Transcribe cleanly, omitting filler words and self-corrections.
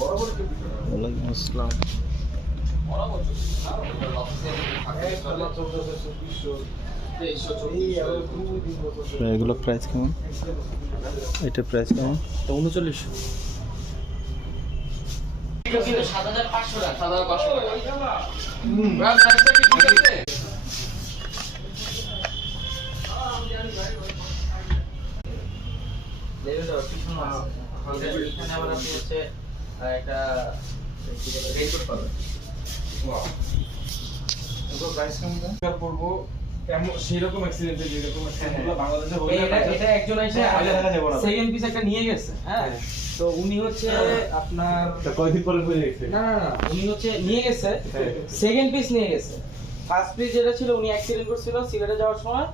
ওয়ালাইকুম আসসালাম। এগুলো প্রাইস কেমন? এটা প্রাইস কেমন? 39। কিন্তু 7500 টাকা 7500 টাকা এখানে আবার আপনি হচ্ছে একটা রেইনকোট পাবেন। এগুলো প্রাইস কেমন পড়বো? এমন সেরকম অ্যাক্সিডেন্ট যেরকম অ্যাক্সিডেন্টগুলো বাংলাদেশে হয়ে এটা থাকে। এটা একজন এসে সেকেন্ড পিস একটা নিয়ে গেছে, হ্যাঁ। তো উনি হচ্ছে আপনার কয়দিন পরে হয়ে গেছে? না না না উনি হচ্ছে নিয়ে গেছে সেকেন্ড পিস নিয়ে গেছে। ফার্স্ট পিস যেটা ছিল উনি অ্যাক্সিডেন্ট করছিল সিলেটে যাওয়ার সময়,